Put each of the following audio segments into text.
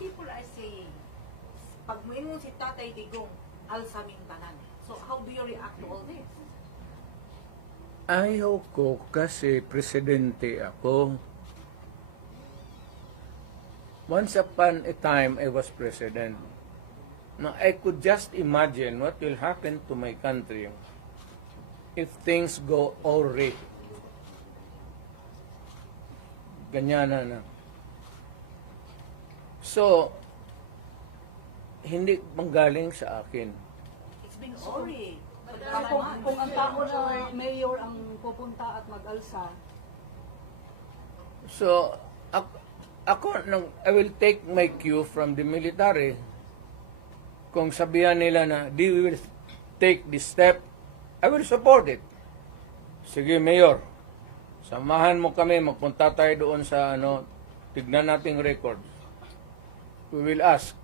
people are saying, pag moingon si Tatay Digong, alsaming tanan. So how do you react to all this? Ayaw ko kasi presidente ako. Once upon a time, I was president. Now, I could just imagine what will happen to my country if things go awry. Ganyan na na. So, hindi manggaling sa akin. It's been sorry. Pero kung, kung ang tao na mayor ang pupunta at mag-alsa, So, ako, ako nang, I will take my cue from the military. Kung sabihan nila na, they will take this step, I will support it. Sige, Mayor, samahan mo kami, magpunta tayo doon sa, ano, tignan nating records. We will ask.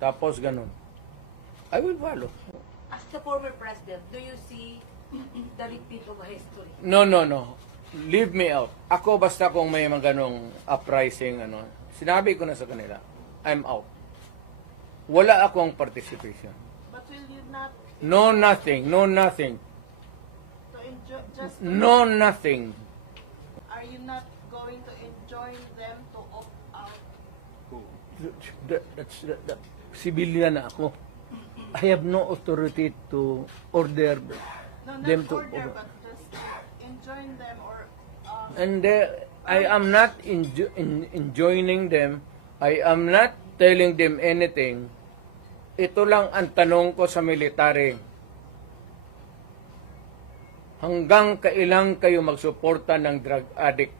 Tapos ganun. I will follow. As the former president, do you see the repeat of history? No, no, no. Leave me out. Ako basta kung may mga ganong uprising, ano, sinabi ko na sa kanila, I'm out. Wala akong participation. But will you not No nothing, no nothing, to enjoy just no nothing. are you not going to opt out? That, that's, that, that, civilian na ako. I have no authority to order No, not them to... order, but just enjoin them or um, And uh, I am not enjo- in, enjoining them. I am not telling them anything. Ito lang ang tanong ko sa military. Hanggang kailang kayo magsuporta ng drug addict?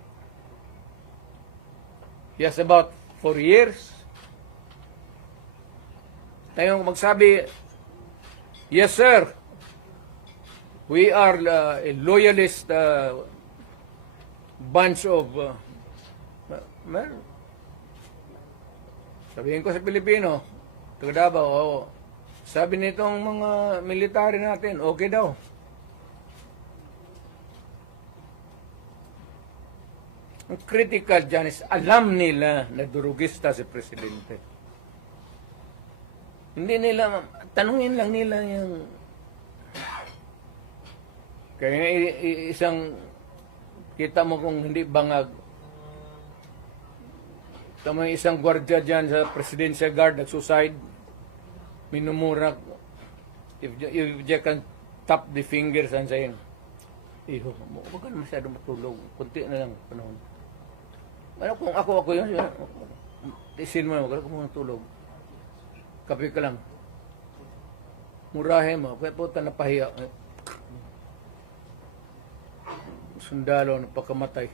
Yes, about four years. Tayong magsabi, Yes, sir. We are uh, a loyalist uh, bunch of uh, mer- sabihin ko sa Pilipino taga Davao oo. sabi nitong mga military natin okay daw ang critical dyan is alam nila na durugista si Presidente hindi nila tanungin lang nila yung kaya isang kita mo kung hindi bangag Tama yung isang gwardiya dyan sa Presidential Guard nag-suicide. Minumura. If, if you can tap the fingers and saying, Iho, huwag ka na masyado matulog. Kunti na lang panahon. Ano kung ako, ako yun, yun isin mo, huwag ka muna tulog. Kape ka lang. Murahin mo. Kaya puta napahiya. Sundalo, napakamatay.